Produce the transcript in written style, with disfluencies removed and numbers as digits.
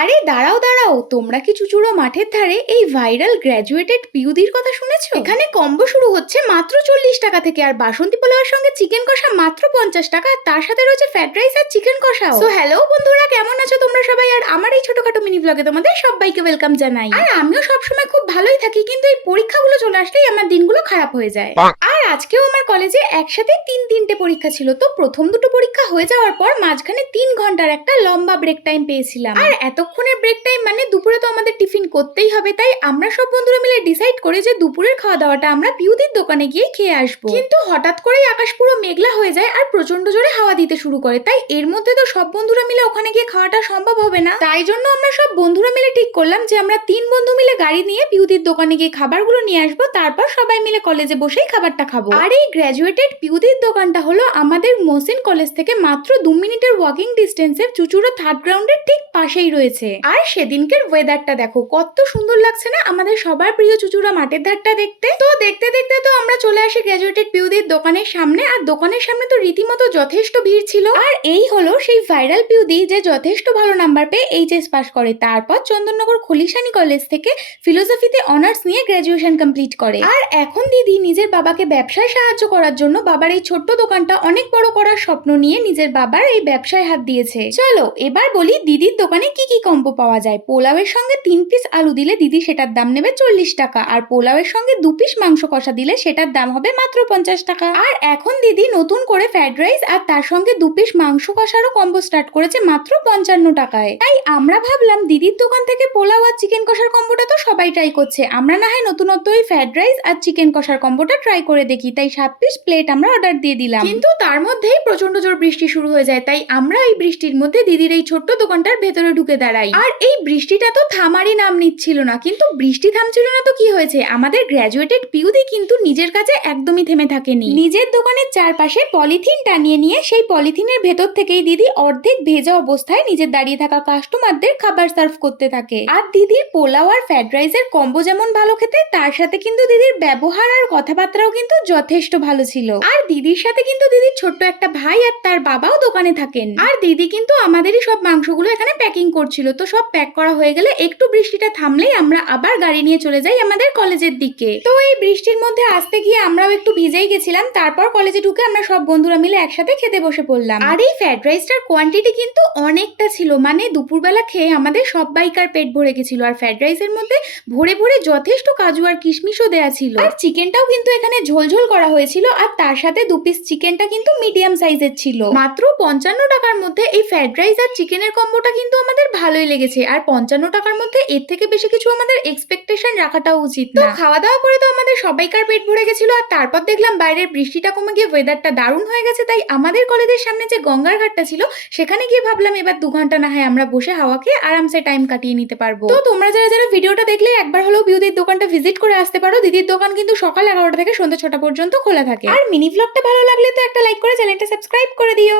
আরে দাঁড়াও দাঁড়াও, তোমরা কি চুচুড়ো মাঠের ধারে এই ভাইরাল গ্র্যাজুয়েটেড পিউদির কথা শুনেছো? এখানে কম্বো শুরু হচ্ছে মাত্র 40 টাকা থেকে, আর বাসন্তী পোলাওয়ের সঙ্গে চিকেন কষা মাত্র 50 টাকা, আর তার সাথে রয়েছে ফ্রাইড রাইস আর চিকেন কষাও। সো হ্যালো বন্ধুরা, কেমন আছো তোমরা সবাই? আর আমার এই ছোটখাটো মিনি ব্লগে তোমাদের সবাইকে ওয়েলকাম জানাই। আর আমিও সবসময় খুব ভালোই থাকি, কিন্তু এই পরীক্ষাগুলো চলে আসলেই আমার দিনগুলো খারাপ হয়ে যায়। আর আজকেও আমার কলেজে একসাথে তিনটে পরীক্ষা ছিল। তো প্রথম দুটো পরীক্ষা হয়ে যাওয়ার পর মাঝখানে 3 ঘন্টার একটা লম্বা ব্রেক টাইম পেয়েছিলাম। আর এতক্ষণের ব্রেক টাইম মানে দুপুরে তো আমাদের টিফিন করতেই হবে, তাই আমরা সব বন্ধুরা মিলে ডিসাইড করি যে দুপুরের খাওয়া দাওয়াটা আমরা পিউদির দোকানে গিয়ে খেয়ে আসবো। কিন্তু হঠাৎ করেই আকাশ পুরো মেঘলা হয়ে যায় আর প্রচন্ড জোরে হাওয়া দিতে শুরু করে, তাই এর মধ্যে তো সব বন্ধুরা মিলে ওখানে গিয়ে খাওয়াটা সম্ভব হবে না। তাই জন্য আমরা সব বন্ধুরা মিলে ঠিক করলাম যে আমরা 3 বন্ধু মিলে গাড়ি নিয়ে পিউদির দোকানে গিয়ে খাবারগুলো নিয়ে আসবো, তারপর সবাই মিলে কলেজে বসেই খাবারটা খাবো। আর এই গ্র্যাজুয়েটেড পিউদির দোকানটা হলো আমাদের মহসিন কলেজ থেকে মাত্র 2 মিনিটের ওয়াকিং ডিস্টেন্সে চুচুড়ো 3rd গ্রাউন্ডের ঠিক পাশেই রয়েছে। আর সেদিনকের ওয়েদারটা দেখো কত সুন্দর লাগছে না, আমাদের সবার প্রিয় চুচুড়া মাঠের ধারটা দেখতে। তো দেখতে দেখতে তো আমরা চলে আসি গ্র্যাজুয়েটেড পিউদির দোকানের সামনে, আর দোকানের সামনে তো রীতিমতো যথেষ্ট ভিড় ছিল। আর এই হলো সেই ভাইরাল পিউদি যে যথেষ্ট ভালো নাম্বার পেয়ে এইচএস পাস করে, তারপর চন্দননগর খলিশানি কলেজ থেকে ফিলোসফিতে অনার্স নিয়ে গ্র্যাজুয়েশন কমপ্লিট করে। আর এখন দিদি নিজের বাবাকে ব্যবসায় সাহায্য করার জন্য বাবার এই ছোট্ট দোকানটা অনেক বড় করার স্বপ্ন নিয়ে নিজের বাবার এই ব্যবসায় হাত দিয়েছে। চলো এবার বলি দিদির দোকানে কি কি কম্বো পাওয়া যায়। পোলাওয়ের সঙ্গে 3 পিস আলু দিলে দিদি সেটার দাম নেবে 40 টাকা, আর পোলাওয়ের সঙ্গে 2 পিস মাংস কষা দিলে সেটার দাম হবে মাত্র 50 টাকা। আর এখন দিদি নতুন করে ফ্রাইড রাইস আর তার সঙ্গে 2 পিস মাংস কষারও কম্বো স্টার্ট করেছে মাত্র 55 টাকায়। তাই আমরা ভাবলাম দিদির দোকান থেকে পোলাও আর চিকেন কষার কম্বোটা তো সবাই ট্রাই করছে, আমরা না হয় নতুনত্ব এই ফ্রাইড রাইস আর চিকেন কষার কম্বোটা ট্রাই করে দেখি। তাই 7 পিস প্লেট আমরা অর্ডার দিয়ে দিলাম, কিন্তু তার মধ্যেই প্রচন্ড জোর বৃষ্টি শুরু হয়ে যায়, তাই আমরা এই বৃষ্টির মধ্যে দিদির এই ছোট্ট দোকানটার ভেতরে ঢুকে দাঁড়াই। আর এই বৃষ্টিটা তো থামারই নাম নিচ্ছিল না, কিন্তু বৃষ্টি থামছিল না তো কি হয়েছে, আমাদের গ্র্যাজুয়েটেড পিউদি কিন্তু নিজের কাছে একদমই থেমে থাকেনি। নিজের দোকানের চারপাশে পলিথিন টানিয়ে নিয়ে সেই পলিথিনের ভেতর থেকেই দিদি অর্ধেক ভেজা অবস্থায় নিজের দাঁড়িয়ে থাকা কাস্টমারদের খাবার সার্ভ করতে থাকে। আর দিদির পোলাও আর ফ্রাইড রাইসের কম্বো যেমন ভালো খেতে, তার সাথে কিন্তু দিদির ব্যবহার আর কথাবার্তাও কিন্তু যথেষ্ট ভালো ছিল। আর দিদির সাথে কিন্তু দিদির ছোট্ট একটা ভাই আর তার বাবাও দোকানে থাকেন। আর দিদি কিন্তু আমাদেরই সব মাংসগুলো এখানে প্যাকিং করছিল। তো সব প্যাক করা হয়ে গেলে একটু বৃষ্টিটা থামলেই আমরা আবার গাড়ি নিয়ে চলে যাই আমাদের কলেজের দিকে। তো এই বৃষ্টির মধ্যে আসতে গিয়ে আমরাও একটু ভিজেই গেছিলাম, তারপর কলেজে ঢুকে আমরা সব বন্ধুরা মিলে একসাথে খেতে বসে পড়লাম। আর এই ফ্রাইড রাইসটার কোয়ান্টিটি কিন্তু অনেকটা ছিল, মানে দুপুরবেলা খেয়ে আমাদের সবাইকার পেট ভরে গেছিল। আর ফ্রাইড রাইসের মধ্যে ভরে ভরে যথেষ্ট কাজু আর কিশমিশও দেয়া ছিল। আর চিকেনটাও কিন্তু এখানে ঝোলঝোল করা হয়েছিল, আর তার সাথে 2 পিস চিকেনটা কিন্তু মিডিয়াম সাইজের ছিল। মাত্র 55 টাকার মধ্যে এই ফ্রাইড রাইস আর চিকেনের কম্বোটা কিন্তু আমাদের ভালোই লেগেছে। আর 55 টাকার মধ্যে এর থেকে বেশি কিছু আমাদের এক্সপেকটেশন রাখাটাও উচিত না। খাওয়া দাওয়া করে তো আমাদের সবাইকার পেট ভরে গেছিল, আর তারপর দেখলাম বাইরের বৃষ্টিটা কমে গিয়ে ওয়েদারটা দারুণ হয়ে গেছে। তাই আমাদের কলেজের সামনে যে গঙ্গার ঘাটটা ছিল সেখানে গিয়ে ভাবলাম এবার 2 ঘন্টা না হয় আমরা বসে হাওয়া খেয়ে আরামসে টাইম কাটিয়ে নিতে পারবো। তো তোমরা যারা যারা ভিডিওটা দেখলে একবার হলেও পিউদির দোকানটা ভিজিট করে আসতে পারো। দিদির দোকান কিন্তু সকাল 11টা থেকে সন্ধ্যা 6টা পর্যন্ত খোলা থাকে। আর মিনি ব্লগটা ভালো লাগলে তো একটা লাইক করে চ্যানেলটা সাবস্ক্রাইব করে দিও।